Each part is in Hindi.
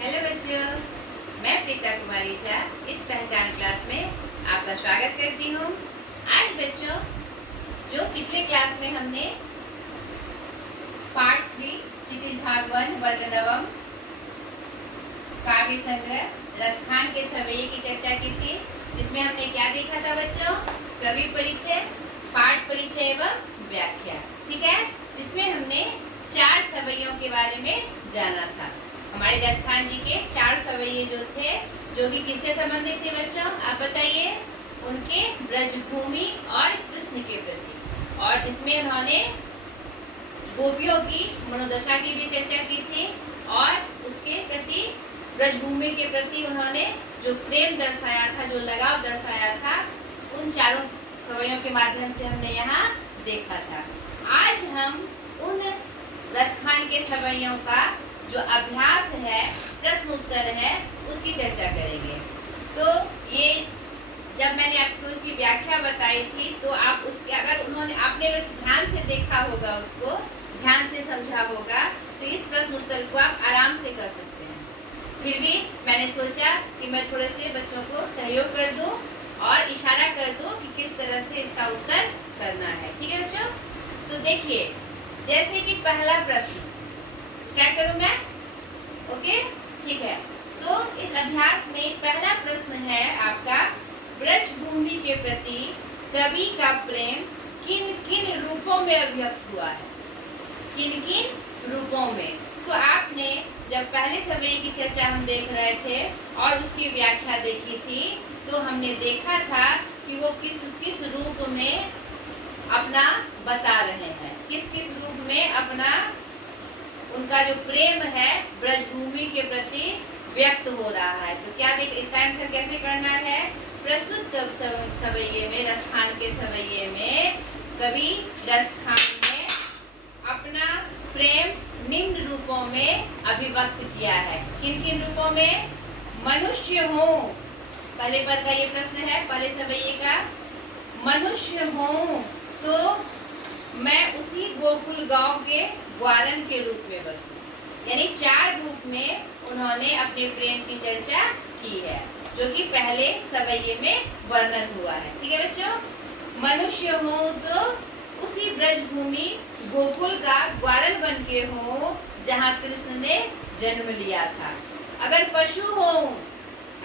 हेलो बच्चों, मैं प्रीता कुमारी झा इस पहचान क्लास में आपका स्वागत करती हूँ। आज बच्चों, जो पिछले क्लास में हमने पार्ट 3 क्षितिज भाग 1 वर्ग नवम काव्य संग्रह रसखान के सवैये की चर्चा की थी, जिसमें हमने क्या देखा था बच्चों? कवि परिचय, पाठ परिचय एवं व्याख्या। ठीक है, जिसमें हमने 4 सवैयों के बारे में जाना था। हमारे रसखान जी के 4 सवैये जो थे, जो कि किससे संबंधित थे बच्चों? आप बताइए। उनके ब्रजभूमि और कृष्ण के प्रति, और इसमें उन्होंने गोपियों की मनोदशा की भी चर्चा की थी, और उसके प्रति ब्रजभूमि के प्रति उन्होंने जो प्रेम दर्शाया था, जो लगाव दर्शाया था, उन चारों सवैयों के माध्यम से हमने यहाँ देखा था। आज हम उन रसखान के सवैयों का जो अभ्यास है, प्रश्न उत्तर है, उसकी चर्चा करेंगे। तो ये जब मैंने आपको उसकी व्याख्या बताई थी, तो आप उसके आपने ध्यान से देखा होगा, उसको ध्यान से समझा होगा, तो इस प्रश्न उत्तर को आप आराम से कर सकते हैं। फिर भी मैंने सोचा कि मैं थोड़े से बच्चों को सहयोग कर दूं और इशारा कर दूं कि किस तरह से इसका उत्तर करना है। ठीक है बच्चों? तो देखिए, जैसे कि पहला प्रश्न स्टार्ट करूं मैं? ओके, ठीक है। तो इस अभ्यास में पहला प्रश्न है आपका, ब्रजभूमि के प्रति कवि का प्रेम किन किन रूपों में अभिव्यक्त हुआ है? किन किन रूपों में? तो आपने जब पहले सवैये की चर्चा हम देख रहे थे और उसकी व्याख्या देखी थी, तो हमने देखा था कि वो किस किस रूप में अपना बता रहे हैं, किस किस रूप में अपना उनका जो प्रेम है ब्रजभूमि के प्रति व्यक्त हो रहा है। तो क्या इसका आंसर कैसे करना है? प्रस्तुत सवैये में, रसखान के सवैये में कवि रसखान ने अपना प्रेम निम्न रूपों में अभिव्यक्त किया है। किन किन रूपों में? मनुष्य हूँ, पहले पद का ये प्रश्न है, पहले सवैये का। मनुष्य हूँ तो मैं उसी गोकुल गांव के ग्वालन के रूप में बसूं। यानी 4 रूप में उन्होंने अपने प्रेम की चर्चा की है, जो कि पहले सवैये में वर्णन हुआ है। ठीक है बच्चों? मनुष्य हूँ तो उसी ब्रजभूमि गोकुल का ग्वालन बन के हूँ जहाँ कृष्ण ने जन्म लिया था। अगर पशु हूँ,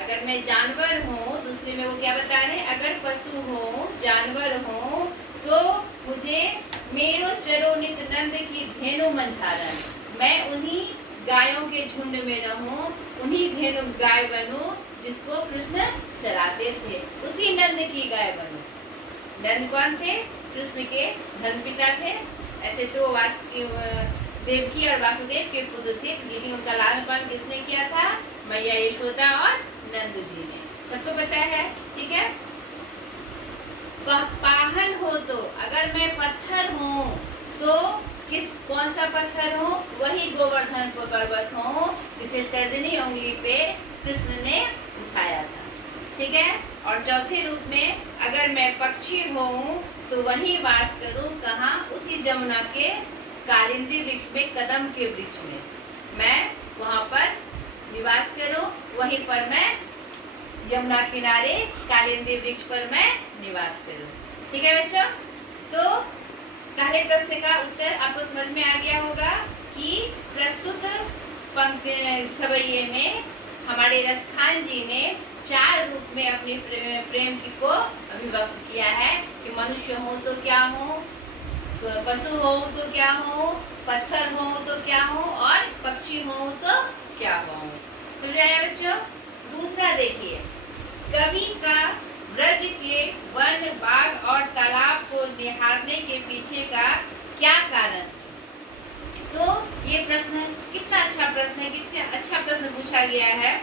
अगर मैं जानवर हूँ, दूसरे में वो क्या बता रहे हैं? अगर पशु हूँ, जानवर हूँ, तो मुझे मेरो चरो नित नंद की धेनु मंझारन, मैं उन्हीं गायों के झुंड में रहूं, उन्हीं धेनु गाय बनूं जिसको कृष्ण चराते थे, उसी नंद की गाय बनूं। नंद कौन थे? कृष्ण के धर्मपिता थे। ऐसे तो देवकी और वासुदेव के पुत्र थे, लेकिन उनका लालन पालन किसने किया था? मैया यशोदा और नंद जी ने। सबको पता है। ठीक है? पाहन हो तो, अगर मैं पत्थर हूँ तो कौन सा पत्थर हूँ? वही गोवर्धन पर्वत हूँ जिसे तर्जनी उंगली पे कृष्ण ने उठाया था। ठीक है? और चौथे रूप में, अगर मैं पक्षी हूँ तो वही वास करूँ, कहाँ? उसी जमुना के कालिंदी वृक्ष में, कदम के वृक्ष में मैं वहाँ पर निवास करूँ, वहीं पर मैं यमुना किनारे कालिंदी वृक्ष पर मैं निवास करूं। ठीक है बच्चों? तो पहले प्रश्न का उत्तर आपको समझ में आ गया होगा कि प्रस्तुत सवैये में हमारे रसखान जी ने 4 रूप में अपने प्रेम की को अभिव्यक्त किया है कि मनुष्य हूँ तो क्या हूँ, पशु हूँ तो क्या हूँ, पत्थर हूँ तो क्या हूँ, और पक्षी हूँ तो क्या हूँ। समझ आया बच्चों? दूसरा देखिए, कवि का ब्रज के वन, बाग और तालाब को निहारने के पीछे का क्या कारण? तो ये प्रश्न कितना अच्छा प्रश्न है, कितना अच्छा प्रश्न पूछा गया है।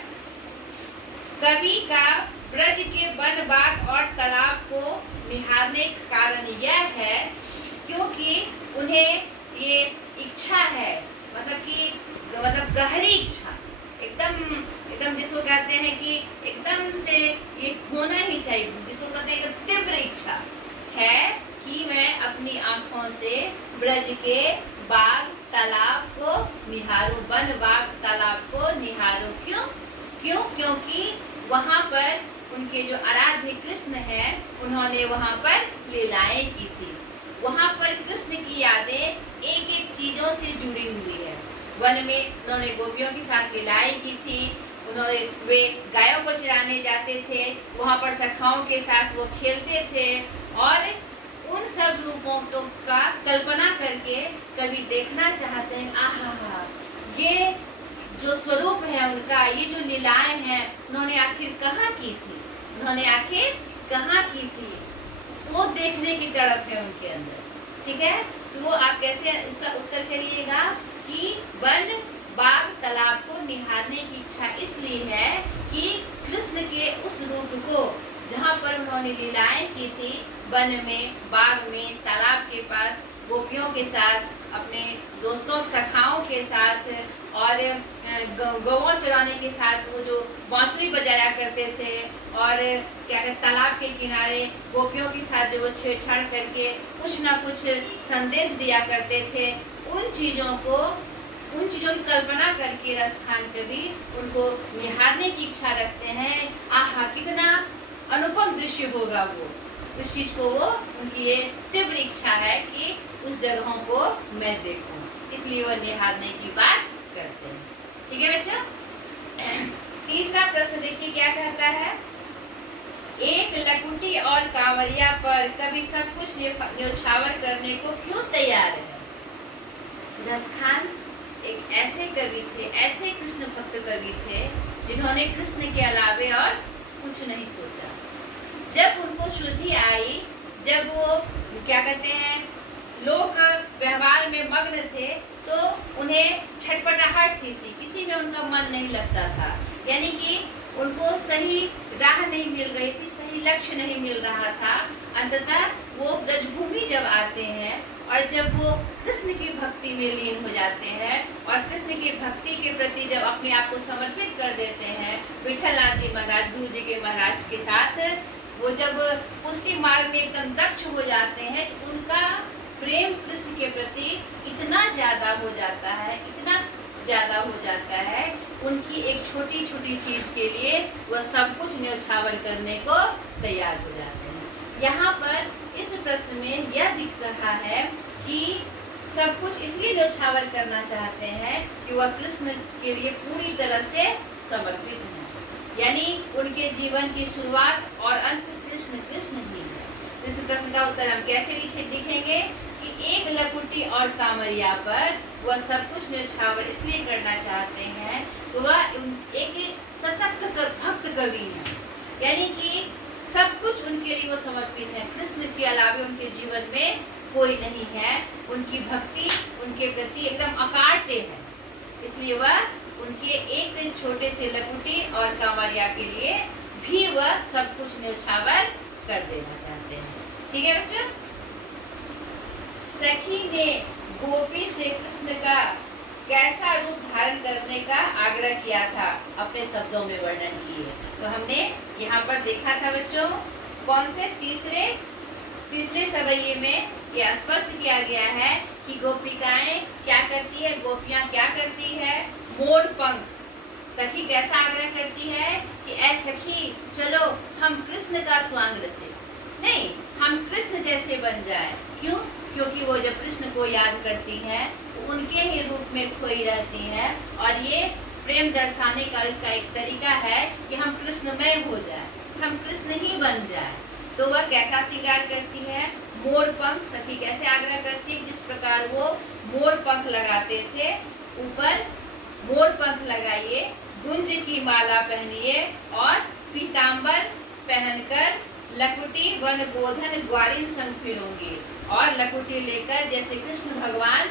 कवि का ब्रज के वन, बाग और तालाब को निहारने का कारण यह है क्योंकि उन्हें ये इच्छा है, मतलब गहरी इच्छा, एकदम जिसको कहते हैं कि एकदम से ये होना ही चाहिए, जिसको कहते हैं एकदम तीव्र इच्छा है कि मैं अपनी आंखों से ब्रज के बाग तालाब को निहारो, वन बाग तालाब को निहारो। क्यों? क्योंकि वहाँ पर उनके जो आराध्य कृष्ण हैं, उन्होंने वहाँ पर लीलाएं की थी। वहाँ पर कृष्ण की यादें एक एक चीजों से जुड़ी हुई है। वन में उन्होंने गोपियों के साथ लीलाएं की थी, वे गायों को चराने जाते थे, वहाँ पर सखाओं के साथ वो खेलते थे और उन सब रूपों का कल्पना करके कभी देखना चाहते हैं। आहा, ये जो स्वरूप है उनका, ये जो लीलाएं हैं, उन्होंने आखिर कहाँ की थी, उन्होंने आखिर कहाँ की थी, वो देखने की तड़प है उनके अंदर। ठीक है, तो आप कैसे इसका उत्तर करिएगा कि वन बाग तालाब को निहारने की इच्छा इसलिए है कि कृष्ण के उस रूप को, जहाँ पर उन्होंने लीलाएं की थी, वन में, बाग में, तालाब के पास गोपियों के साथ, अपने दोस्तों सखाओं के साथ और गौओं चराने के साथ वो जो बांसुरी बजाया करते थे और क्या कहते तालाब के किनारे गोपियों के साथ जो वो छेड़छाड़ करके कुछ ना कुछ संदेश दिया करते थे, उन चीज़ों की कल्पना करके रसखान कवि उनको निहारने की इच्छा रखते हैं। आहा, कितना अनुपम दृश्य होगा वो, उस चीज को वो, उनकी ये तीव्र इच्छा है कि उस जगहों को मैं देखूं, इसलिए वो निहारने की बात करते हैं। ठीक है बच्चा, तीसरा प्रश्न देखिए क्या कहता है। एक लकुटी और कांवरिया पर कवि सब कुछ न्योछावर करने को क्यों तैयार है? रसखान एक ऐसे कवि थे, ऐसे कृष्ण भक्त कवि थे, जिन्होंने कृष्ण के अलावे और कुछ नहीं सोचा। जब उनको शुद्धि आई, जब वो क्या कहते हैं लोक व्यवहार में मग्न थे, तो उन्हें छटपटाहट सी थी, किसी में उनका मन नहीं लगता था, यानी कि उनको सही राह नहीं मिल रही थी, सही लक्ष्य नहीं मिल रहा था। अंततः वो ब्रजभूमि जब आते हैं और जब वो कृष्ण की भक्ति में लीन हो जाते हैं और कृष्ण की भक्ति के प्रति जब अपने आप को समर्पित कर देते हैं, विठलनाथ जी महाराज, गुरु जी के महाराज के साथ वो जब पुष्टि मार्ग में एकदम दक्ष हो जाते हैं, तो उनका प्रेम कृष्ण के प्रति इतना ज़्यादा हो जाता है, इतना ज़्यादा हो जाता है, उनकी एक छोटी छोटी चीज़ के लिए वह सब कुछ न्योछावर करने को तैयार हो जाते हैं। यहाँ पर इस प्रश्न में यह दिख रहा है कि सब कुछ इसलिए न्योछावर करना चाहते हैं कि वह कृष्ण के लिए पूरी तरह से समर्पित हैं, यानी उनके जीवन की शुरुआत और अंत कृष्ण ही है। इस प्रश्न का उत्तर हम कैसे लिखेंगे कि एक लकुटी और कांवरिया पर वह सब कुछ न्योछावर इसलिए करना चाहते हैं कि वह एक सशक्त भक्त कवि हैं, यानी कि सब कुछ उनके लिए वो समर्पित है, कृष्ण के अलावा उनके जीवन में कोई नहीं है, उनकी भक्ति उनके प्रति एकदम अकाट्य है, इसलिए वह उनके एक छोटे से लकुटी और कांवरिया के लिए भी वह सब कुछ न्योछावर कर देना चाहते हैं। ठीक है बच्चों, सखी ने गोपी से कृष्ण का कैसा रूप धारण करने का आग्रह किया था, अपने शब्दों में वर्णन किए। तो हमने यहाँ पर देखा था बच्चों, कौन से तीसरे सवैये में यह स्पष्ट किया गया है कि गोपिकाएं क्या करती है, गोपियां क्या करती है, मोर पंख। सखी कैसा आग्रह करती है कि ऐ सखी चलो हम कृष्ण का स्वांग रचे, नहीं हम कृष्ण जैसे बन जाए। क्यों? क्योंकि वो जब कृष्ण को याद करती हैं तो उनके ही रूप में खोई रहती हैं, और ये प्रेम दर्शाने का इसका एक तरीका है कि हम कृष्णमय हो जाए, हम कृष्ण ही बन जाए। तो वह कैसा श्रृंगार करती है, मोर पंख। सखी कैसे आग्रह करती है, जिस प्रकार वो मोर पंख लगाते थे, ऊपर मोर पंख लगाइए, गुंज की माला पहनिए और पीतांबर पहनकर लकुटी वन गोधन ग्वारिन संग फिरूंगी। और लकुटी लेकर जैसे कृष्ण भगवान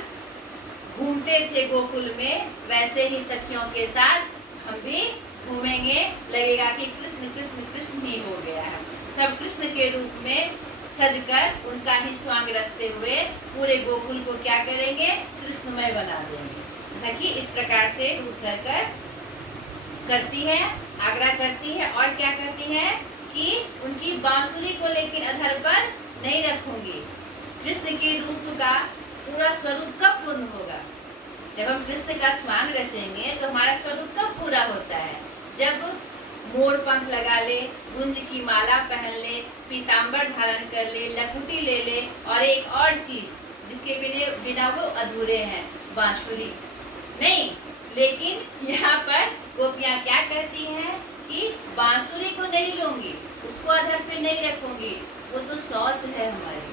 घूमते थे गोकुल में, वैसे ही सखियों के साथ हम भी घूमेंगे, लगेगा कि कृष्ण कृष्ण कृष्ण ही हो गया है। सब कृष्ण के रूप में सजकर उनका ही स्वांग रचते हुए पूरे गोकुल को क्या करेंगे, कृष्णमय बना देंगे। सखी इस प्रकार से रूप धरकर करती है, आग्रह करती है, और क्या करती है कि उनकी बांसुरी को लेकिन अधर पर नहीं रखूंगी, कृष्ण के रूप का पूरा स्वरूप कब पूर्ण होगा? जब हम कृष्ण का स्वांग रचेंगे तो हमारा स्वरूप कब पूरा होता है? जब मोर पंख लगा ले, गुंज की माला पहन ले, पीतांबर धारण कर ले, लकुटी ले ले, और एक और चीज जिसके बिना वो अधूरे हैं, बांसुरी। नहीं, लेकिन यहाँ पर गोपियाँ क्या करती हैं कि बांसुरी को नहीं लूंगी, उसको अधर पे नहीं रखूंगी, वो तो सौत है हमारी।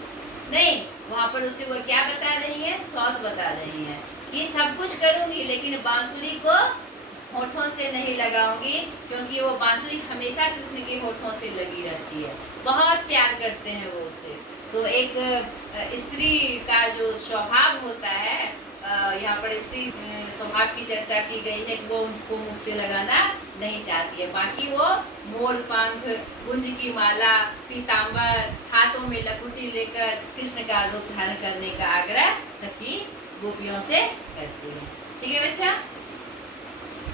नहीं, वहाँ पर उसे वो क्या बता रही है? सौत बता रही है कि सब कुछ करूंगी लेकिन बांसुरी को होठों से नहीं लगाऊंगी, क्योंकि वो बांसुरी हमेशा कृष्ण के होठों से लगी रहती है, बहुत प्यार करते हैं वो उसे। तो एक स्त्री का जो स्वभाव होता है, यहाँ पर स्त्री स्वभाव की चर्चा की गई है कि वो उसको मुख से लगाना नहीं चाहती है। बाकी वो मोर पंख, गुंज की माला, पीतांबर, हाथों में लकुटी लेकर कृष्ण का रूप धारण करने का आग्रह सखी गोपियों से करती है। ठीक है बच्चा,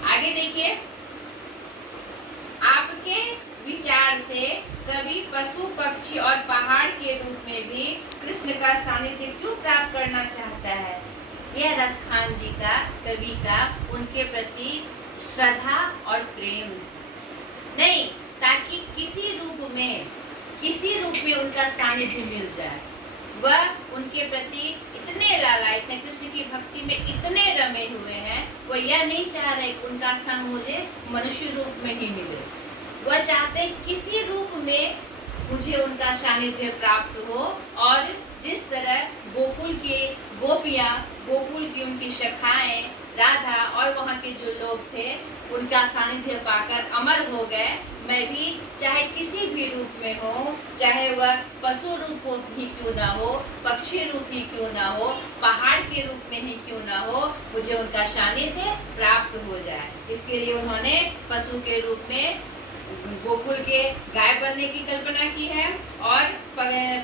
आगे देखिए। आपके विचार से कवि पशु, पक्षी और पहाड़ के रूप में भी कृष्ण का सानिध्य क्यों प्राप्त करना चाहता है? यह रसखान जी का, कवि का उनके प्रति श्रद्धा और प्रेम नहीं, ताकि किसी रूप में उनका सानिध्य मिल जाए। वह उनके प्रति इतने लालायित हैं, कृष्ण की भक्ति में इतने रमे हुए हैं, वो यह नहीं चाह रहे कि उनका संग मुझे मनुष्य रूप में ही मिले। वह चाहते हैं किसी रूप में मुझे उनका सानिध्य प्राप्त हो, और जिस तरह गोकुल के गोपियाँ, गोकुल की उनकी सखाएं, राधा और वहाँ के जो लोग थे उनका सानिध्य पाकर अमर हो गए, मैं भी चाहे किसी भी रूप में हो, चाहे वह पशु रूप हो ही क्यों ना हो, पक्षी रूप ही क्यों ना हो, पहाड़ के रूप में ही क्यों ना हो, मुझे उनका सानिध्य प्राप्त हो जाए। इसके लिए उन्होंने पशु के रूप में गोकुल के गाय बनने की कल्पना की है, और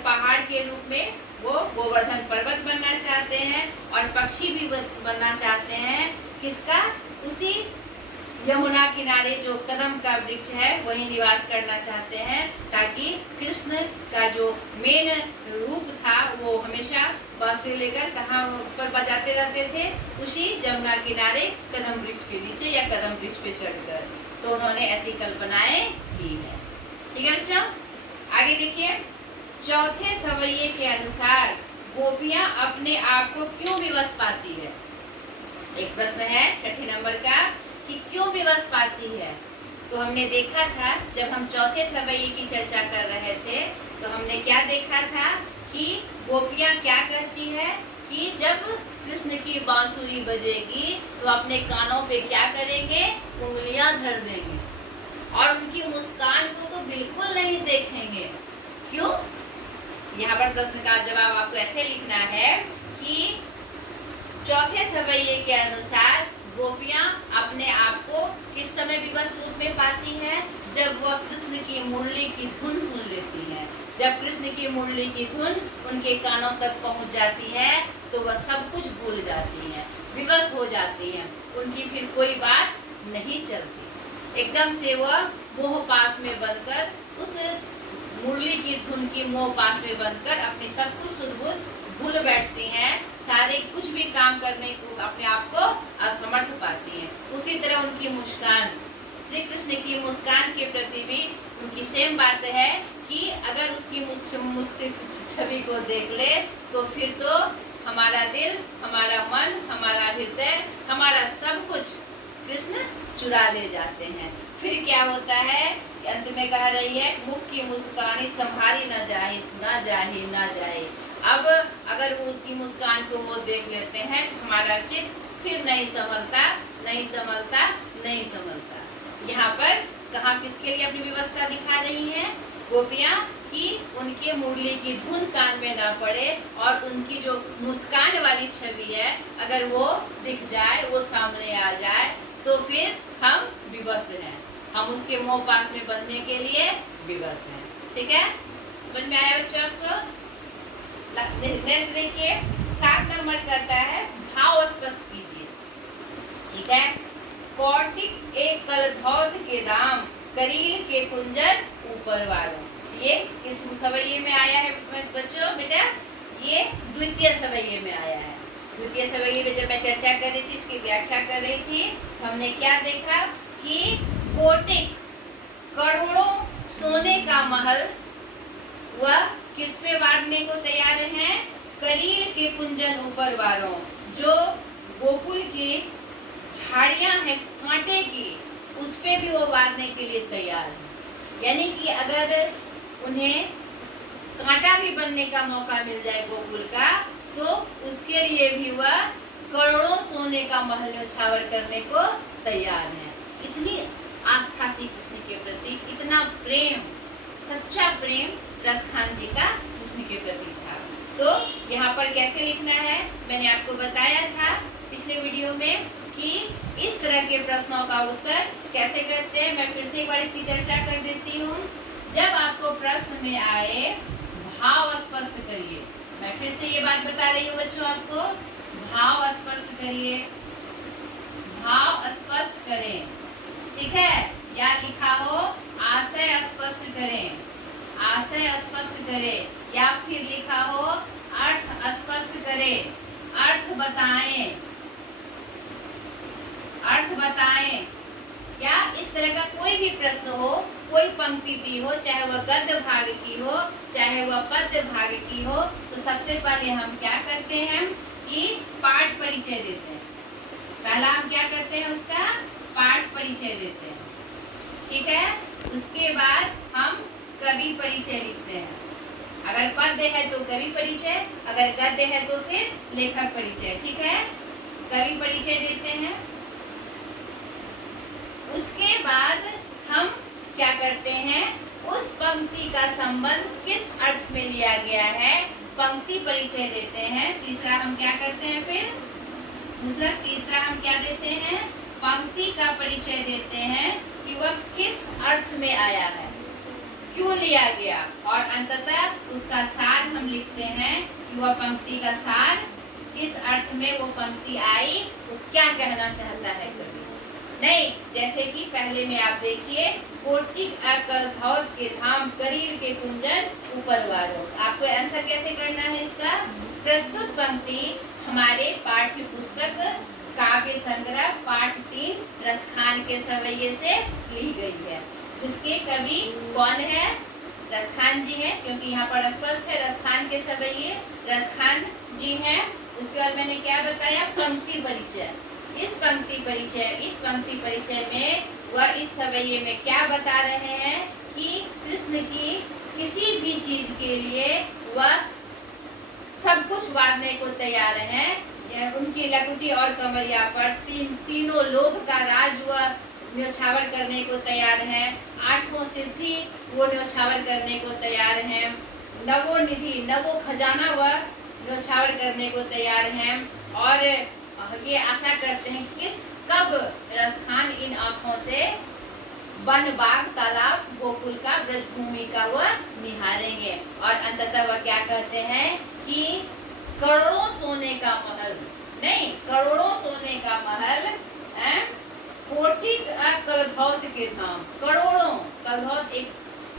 पहाड़ के रूप में वो गोवर्धन पर्वत बनना चाहते हैं, और पक्षी भी बनना चाहते हैं। किसका? उसी यमुना किनारे जो कदम का वृक्ष है वहीं निवास करना चाहते हैं, ताकि कृष्ण का जो मेन रूप था वो हमेशा बांसुरी लेकर कहाँ ऊपर बजाते रहते थे, उसी यमुना किनारे कदम वृक्ष के नीचे या कदम वृक्ष पे चढ़कर। तो उन्होंने ऐसी कल्पनाएं की है। ठीक है बच्चों, आगे देखिए। चौथे सवैये के अनुसार गोपियां अपने आप को क्यों विवश पाती है? एक प्रश्न है 6 नंबर का कि क्यों विवश पाती है। तो हमने देखा था जब हम चौथे सवैये की चर्चा कर रहे थे, तो हमने क्या देखा था कि गोपियां क्या कहती है कि जब कृष्ण की बांसुरी बजेगी तो अपने कानों पे क्या करेंगे? उंगलियां धर देंगे, और उनकी मुस्कान को तो बिल्कुल नहीं देखेंगे। क्यों? यहाँ पर प्रश्न का जवाब आपको ऐसे लिखना है कि चौथे सवैये के अनुसार गोपियां अपने आप को किस समय विवश रूप में पाती है? जब वह कृष्ण की मुरली की धुन सुन लेती है। जब कृष्ण की मुरली की धुन उनके कानों तक पहुंच जाती है तो वह सब कुछ भूल जाती हैं, विवश हो जाती हैं, उनकी फिर कोई बात नहीं चलती। एकदम से वह मोह पास में बनकर, उस मुरली की धुन की मोह पास में बनकर अपने सब कुछ सुध बुध भूल बैठती हैं, सारे कुछ भी काम करने को अपने आप को असमर्थ पाती हैं। उसी तरह उनकी मुस्कान, श्री कृष्ण की मुस्कान के प्रति भी उनकी सेम बात है कि अगर उसकी मुस्किल छवि को देख ले तो फिर तो हमारा दिल, हमारा मन, हमारा हृदय, हमारा सब कुछ कृष्ण चुरा ले जाते हैं। फिर क्या होता है? अंत में कह रही है, मुख की मुस्कानी संभारी न जाए, न जाए, न जाए। अब अगर वो उनकी मुस्कान को वो देख लेते हैं तो हमारा चित्त फिर नहीं संभलता, नहीं संभलता, नहीं संभलता। यहाँ पर कहाँ किसके लिए अपनी व्यवस्था दिखा रही है गोपियाँ कि उनके मुरली की धुन कान में ना पड़े, और उनकी जो मुस्कान वाली छवि है अगर वो दिख जाए, वो सामने आ जाए, तो फिर हम विवश हैं, हम उसके मोह पास में बनने के लिए विवश हैं। ठीक है, समझ में आया बच्चों आपको? नेक्स्ट देखिए, 7 नंबर कहता है भाव स्पष्ट कीजिए। ठीक है, कौटिक एक कलधौत के दाम, करील के कुंजर ऊपर वालों। ये किस सवैये में आया है बच्चों? बेटा ये द्वितीय सवैये में आया है। द्वितीय सवैये में जब मैं चर्चा कर रही थी, इसकी व्याख्या कर रही थी, तो हमने क्या देखा कि कोटिक करोड़ों सोने का महल वह किस पे वारने को तैयार हैं? करील के कुंजन ऊपर वालों, जो गोकुल की झाड़ियां हैं कांटे की, उस पे भी वो वारने के लिए तैयार है। यानी कि अगर उन्हें कांटा भी बनने का मौका मिल जाए गोकुल का, तो उसके लिए भी वह करोड़ों सोने का महल न्योछावर करने को तैयार है। इतनी आस्था थी कृष्ण के प्रति, इतना प्रेम, सच्चा प्रेम रसखान जी का कृष्ण के प्रति था। तो यहाँ पर कैसे लिखना है, मैंने आपको बताया था पिछले वीडियो में कि इस तरह के प्रश्नों का उत्तर कैसे करते हैं। मैं फिर से एक बार इसकी चर्चा कर देती हूँ। जब आपको प्रश्न में आए, भाव स्पष्ट करिए। मैं फिर से ये बात बता रही हूँ बच्चों आपको, भाव स्पष्ट करिए, भाव स्पष्ट करें, ठीक है। या लिखा हो आशय स्पष्ट करें, आशय स्पष्ट करें, या फिर लिखा हो अर्थ स्पष्ट करें, अर्थ बताएं, अर्थ बताएं। या इस तरह का कोई भी प्रश्न हो, कोई पंक्ति दी हो, चाहे वह गद्य भाग की हो, चाहे वह पद्य भाग की हो, तो सबसे पहले हम क्या करते हैं कि पाठ परिचय देते हैं। पहला हम क्या करते हैं, उसका पाठ परिचय देते हैं, ठीक है। उसके बाद हम कवि परिचय लिखते हैं। अगर पद्य है तो कवि परिचय, अगर गद्य है तो फिर लेखक परिचय, ठीक है। कवि परिचय देते हैं। उसके बाद हम क्या करते हैं, उस पंक्ति का संबंध किस अर्थ में लिया गया है, पंक्ति परिचय देते हैं। तीसरा हम क्या करते हैं, फिर तीसरा हम क्या देते हैं, पंक्ति का परिचय देते हैं कि वह किस अर्थ में आया है, क्यों लिया गया, और अंततः उसका सार हम लिखते हैं कि वह पंक्ति का सार, किस अर्थ में वो पंक्ति आई, वो क्या कहना चाहता है कवि। नहीं, जैसे कि पहले में आप देखिए, कोटिक अकलथौत के धाम, करील के कुंजन ऊपर वालों। आपको आंसर कैसे करना है इसका, प्रस्तुत पंक्ति हमारे पाठ्य पुस्तक काव्य संग्रह पाठ 3 रसखान के सवैये से ली गई है, जिसके कवि कौन है, रसखान जी हैं, क्योंकि यहाँ पर स्पष्ट है रसखान के सवैये रसखान जी हैं। उसके बाद मैंने क्या बताया, पंक्ति परिचय। इस पंक्ति परिचय में वह इस सवैये में क्या बता रहे हैं कि कृष्ण की किसी भी चीज के लिए वह सब कुछ वारने को तैयार हैं। उनकी लकुटी और कमरिया पर तीनों लोक का राज वह न्योछावर करने को तैयार हैं। 8 सिद्धि वो न्योछावर करने को तैयार हैं। नवो निधि, नवो खजाना वह न्योछावर करने को तैयार हैं। और ये आशा करते हैं कब रसखान इन आँखों से वन बाग तालाब गोकुल का ब्रजभूमि का वह निहारेंगे। और अंततः वह क्या कहते हैं कि करोड़ों सोने का महल, नहीं करोड़ों सोने का महल, कोटि कलधौत के धाम। करोड़ों, कलधौत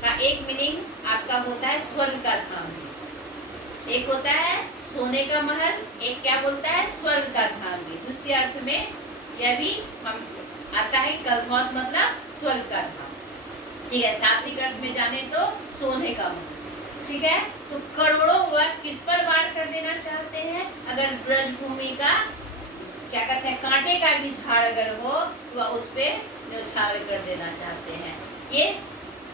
का एक मीनिंग आपका होता है स्वर्ग का धाम, एक होता है सोने का महल, एक क्या बोलता है स्वर्ग का धाम भी। दूसरे अर्थ में यह भी हम आता है, कलधौत मतलब स्वर्ग का धाम, ठीक है। शाब्दिक अर्थ में जाने तो सोने का महल, ठीक है। तो करोड़ों वह किस पर वार कर देना चाहते हैं, अगर ब्रजभूमि का क्या कहते हैं कांटे का भी झाड़ अगर हो तो वह उस पे न्योछावर कर देना चाहते हैं। ये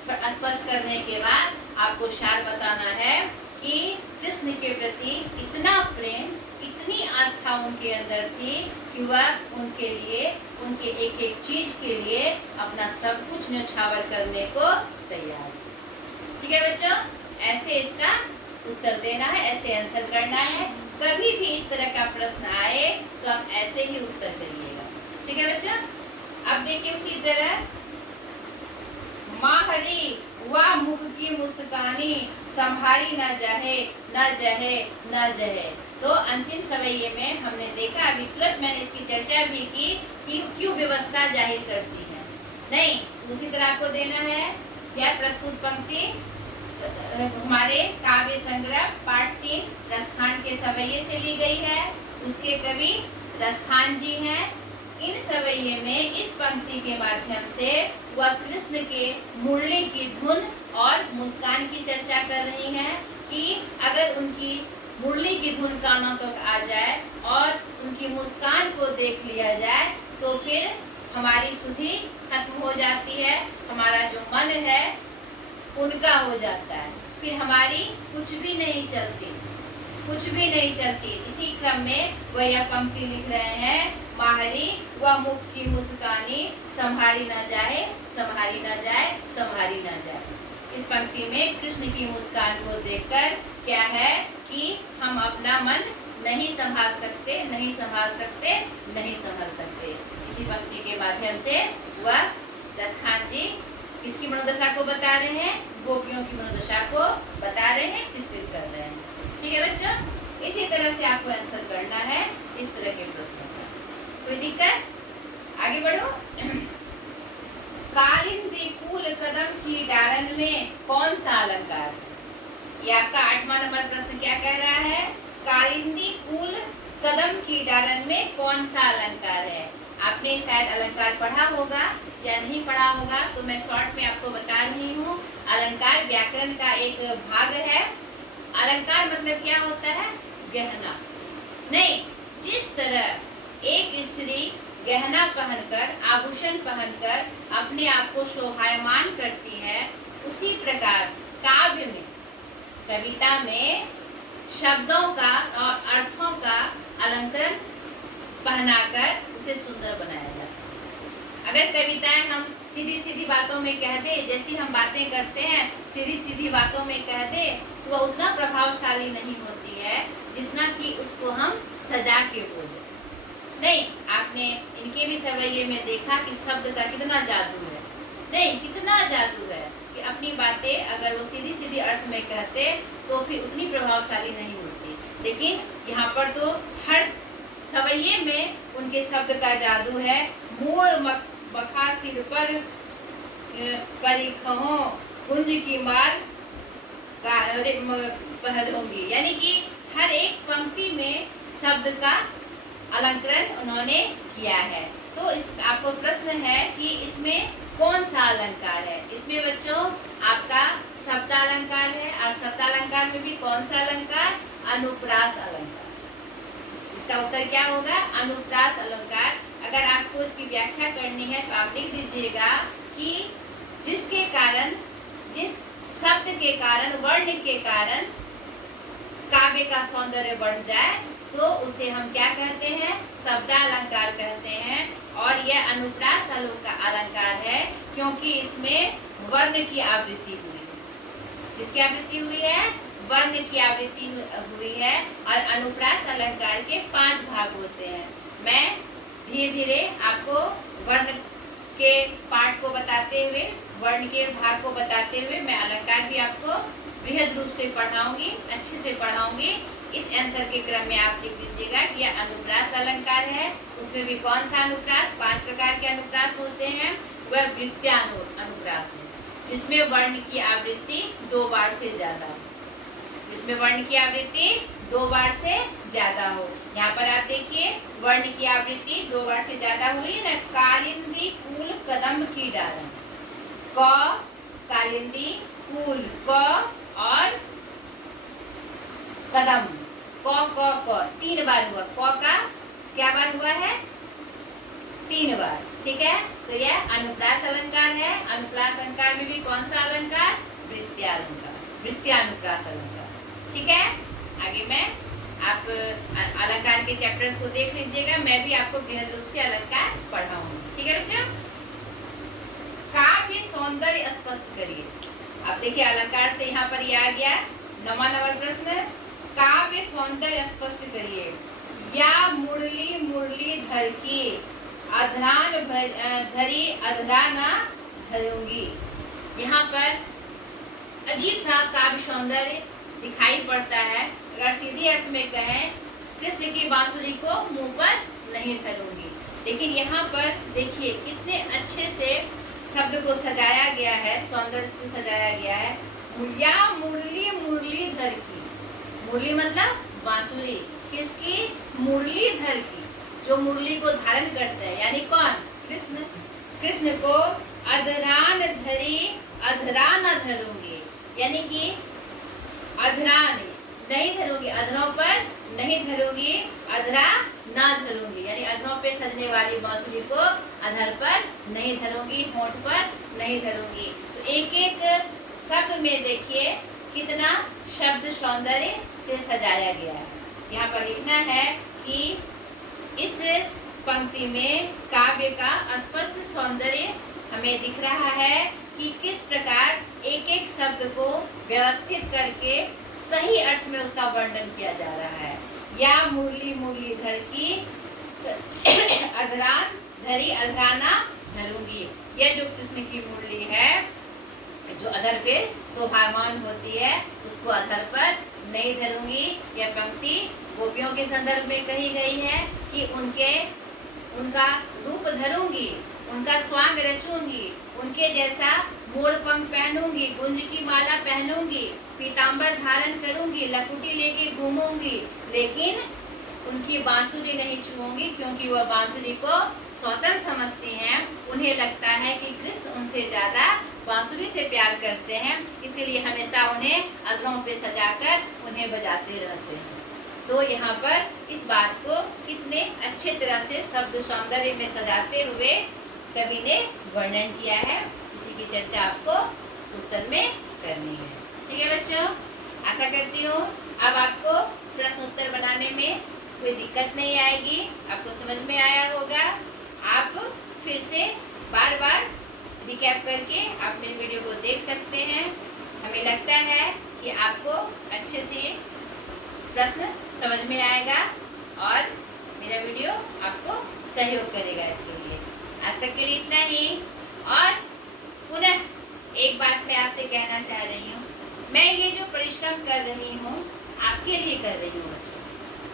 स्पष्ट करने के बाद आपको सार बताना है कि कृष्ण के प्रति इतना प्रेम, इतनी आस्था उनके अंदर थी कि वह उनके लिए, उनके एक एक चीज के लिए अपना सब कुछ न्योछावर करने को तैयार थी। ठीक है बच्चों, ऐसे इसका उत्तर देना है, ऐसे आंसर करना है। कभी भी इस तरह का प्रश्न आए तो आप ऐसे ही उत्तर करिएगा, ठीक है बच्चों। अब देखिए उसी तरह, माँ हरी वाह मुख की मुस्कानी, संभारी न जाहे न जहे न जहे। तो अंतिम सवैये में हमने देखा, अभी तुरंत मैंने इसकी चर्चा भी की कि क्यों व्यवस्था जाहिर करती है। नहीं, उसी तरह आपको देना है क्या प्रस्तुत पंक्ति, हमारे काव्य संग्रह पाठ 3 रसखान के सवैये से ली गई है। उसके कवि रसखान जी हैं। इन सवैये में इस पंक्ति के माध्यम से वह कृष्ण के मुरली की धुन और मुस्कान की चर्चा कर रही हैं कि अगर उनकी मुरली की धुन कानों तक आ जाए और उनकी मुस्कान को देख लिया जाए तो फिर हमारी सुधि खत्म हो जाती है, हमारा जो मन है उनका हो जाता है, फिर हमारी कुछ भी नहीं चलती, कुछ भी नहीं चलती। इसी क्रम में वह यह पंक्ति लिख रहे हैं, माहरी व मुख की मुस्कानी संभाली ना जाए, संभाली ना जाए, संभाली ना जाए। इस पंक्ति में कृष्ण की मुस्कान को देखकर क्या है कि हम अपना मन नहीं संभाल सकते, नहीं संभाल सकते, नहीं संभाल सकते। इसी पंक्ति के माध्यम से वह रसखान जी किसकी मनोदशा को बता रहे हैं? गोपियों की मनोदशा को बता रहे हैं, चित्रित कर रहे हैं। ठीक है बच्चों, इसी तरह से आपको आंसर करना है इस तरह के प्रश्नों का। कोई दिक्कत? आगे बढ़ो। कालिंदी कूल कदम की डारन में कौन सा अलंकार है? ये आपका 8वां नंबर प्रश्न क्या कह रहा है? कालिंदी कूल कदम की डारन में कौन सा अलंकार है? आपने शायद अलंकार पढ़ा होगा या नहीं पढ़ा होगा, तो मैं शॉर्ट में आपको बता रही हूँ। अलंकार व्याकरण का एक भाग है। अलंकार मतलब क्या होता है? गहना। नहीं, जिस तरह एक स्त्री गहना पहनकर, आभूषण पहनकर अपने आप को शोभायमान करती है, उसी प्रकार काव्य में, कविता में शब्दों का और अर्थों का अलंकरण पहनाकर उसे सुंदर बनाया जाता है। अगर कविताएं हम सीधी सीधी बातों में कह दे, जैसी हम बातें करते हैं सीधी सीधी बातों में कह दे, तो वह उतना प्रभावशाली नहीं होती है जितना कि उसको हम सजा के बोले। नहीं, आपने इनके भी सवैये में देखा कि शब्द का कितना जादू है। नहीं, कितना जादू है कि अपनी बातें अगर वो सीधी सीधी अर्थ में कहते तो फिर उतनी प्रभावशाली नहीं होती। लेकिन यहाँ पर तो हर सवैये में उनके शब्द का जादू है। मोर बखा सिर पर परिखहों कुंज की माल पहनूंगी, यानी कि हर एक पंक्ति में शब्द का अलंकरण उन्होंने किया है। तो इस आपको प्रश्न है कि इसमें कौन सा अलंकार है? इसमें बच्चों आपका शब्दालंकार है, और शब्दालंकार में भी कौन सा अलंकार? अनुप्रास अलंकार। इसका उत्तर क्या होगा? अनुप्रास अलंकार। अगर आपको इसकी व्याख्या करनी है तो आप लिख दीजिएगा कि जिसके कारण, जिस शब्द के कारण, वर्ण के कारण काव्य का सौंदर्य बढ़ जाए तो उसे हम क्या कहते हैं? शब्दालंकार कहते हैं। और यह अनुप्रास अलंकार है क्योंकि इसमें वर्ण की आवृत्ति हुई है। किसकी आवृत्ति हुई है? वर्ण की आवृत्ति हुई है। और अनुप्रास अलंकार के 5 भाग होते हैं। मैं धीरे धीरे आपको वर्ण के पाठ को बताते हुए, वर्ण के भाग को बताते हुए मैं अलंकार भी आपको बृहद रूप से पढ़ाऊंगी, अच्छे से पढ़ाऊंगी। इस आंसर के क्रम में आप लिख दीजिएगा कि यह अनुप्रास अलंकार है। उसमें भी कौन सा अनुप्रास? 5 प्रकार के अनुप्रास होते हैं। वह वृत्यानुप्रास है, जिसमें वर्ण की आवृत्ति 2 बार से ज्यादा हो, जिसमें वर्ण की आवृत्ति 2 बार से ज्यादा हो। यहाँ पर आप देखिए वर्ण की आवृत्ति 2 बार से ज्यादा हुई ना। कालिंदी कूल कदम की डारन, क कालिंदी, कूल क और कदम क 3 बार हुआ। क का क्या बार हुआ है? 3 बार। ठीक है, तो यह अनुप्रास अलंकार है। अनुप्रास अलंकार में भी कौन सा अलंकार? वृत्यालंकार, वृत्यानुप्रास अलंकार। ठीक है, आगे मैं आप अलंकार के चैप्टर्स को देख लीजिएगा। मैं भी आपको बृहद रूप से अलंकार पढ़ाऊंगी। ठीक है बच्चों, काव्य सौंदर्य स्पष्ट करिए। अब देखिए अलंकार से यहाँ पर ये आ गया 9वां नंबर प्रश्न। काव्य सौंदर्य स्पष्ट करिए। या मुरली मुरली धर की, अधरान धरी अधरा ना धरूंगी। यहाँ पर अजीब सा काव्य सौंदर्य दिखाई पड़ता है। अगर सीधे अर्थ में कहें, कृष्ण की बांसुरी को मुंह पर नहीं धरूंगी। लेकिन यहाँ पर देखिए कितने अच्छे से शब्द को सजाया गया है, सौंदर्य से सजाया गया है। या मुरली मुरलीधर की, मुरली मतलब बांसुरी, किसकी? मुरलीधर की, जो मुरली को धारण करता है, यानी कौन? कृष्ण। कृष्ण को अधरान धरी अधरा न धरूंगी, यानी कि अधरान नहीं धरूंगी, अधरों पर नहीं धरूंगी, अधरा ना धरूंगी, यानी अधरों पे सजने वाली बांसुरी को अधर पर नहीं धरूंगी, होंठ पर नहीं धरूंगी। तो एक एक शब्द में देखिए कितना शब्द सौंदर्य से सजाया गया है। यहाँ पर लिखना है कि इस पंक्ति में काव्य का स्पष्ट सौंदर्य हमें दिख रहा है कि किस प्रकार एक एक शब्द को व्यवस्थित करके सही अर्थ में उसका वर्णन किया जा रहा है। या मुरली मुरलीधर की अधरान धरी अधराना धरूंगी, यह जो कृष्ण की मुरली है जो अधर पे शोभामान होती है उसको अधर पर नहीं धरूंगी। यह पंक्ति गोपियों के संदर्भ में कही गई है कि उनका रूप धरूंगी, उनका स्वांग रचूंगी, उनके जैसा मोर पंख पहनूंगी, गुंज की माला पहनूंगी, पीतांबर धारण करूंगी, लकुटी लेके घूमूंगी, लेकिन उनकी बांसुरी नहीं छूऊंगी, क्योंकि वह बांसुरी को स्वतंत्र समझती हैं। उन्हें लगता है कि कृष्ण उनसे ज्यादा बांसुरी से प्यार करते हैं, इसीलिए हमेशा उन्हें अधरों पे सजाकर उन्हें बजाते रहते हैं। तो यहाँ पर इस बात को कितने अच्छे तरह से शब्द सौंदर्य में सजाते हुए कवि ने वर्णन किया है। इसी की चर्चा आपको उत्तर में करनी है। ठीक है बच्चों, आशा करती हूँ अब आपको प्रश्न उत्तर बनाने में कोई दिक्कत नहीं आएगी, आपको समझ में आया होगा। आप फिर से बार बार रिकैप करके आप मेरी वीडियो को देख सकते हैं। हमें लगता है कि आपको अच्छे से प्रश्न समझ में आएगा और मेरा वीडियो आपको सहयोग करेगा। इसके लिए आज तक के लिए इतना ही। और पुनः एक बात मैं आपसे कहना चाह रही हूँ, मैं ये जो परिश्रम कर रही हूँ आपके लिए कर रही हूँ बच्चों,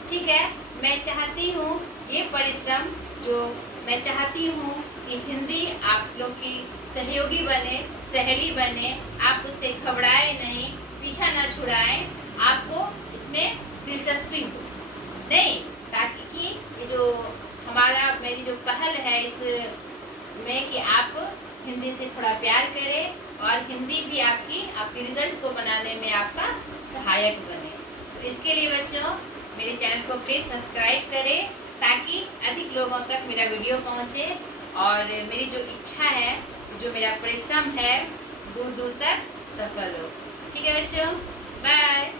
ठीक है। मैं चाहती हूँ ये परिश्रम जो मैं चाहती हूँ कि हिंदी आप लोग की सहयोगी बने, सहेली बने, आप उससे घबराए नहीं, पीछा न छुड़ाएं, आपको इसमें दिलचस्पी हो नहीं, ताकि कि ये जो हमारा मेरी जो पहल है इस में कि आप हिंदी से थोड़ा प्यार करें और हिंदी भी आपके रिजल्ट को बनाने में आपका सहायक बने। तो इसके लिए बच्चों मेरे चैनल को प्लीज़ सब्सक्राइब करें ताकि अधिक लोगों तक मेरा वीडियो पहुंचे और मेरी जो इच्छा है, जो मेरा परिश्रम है दूर दूर तक सफल हो। ठीक है बच्चों, बाय।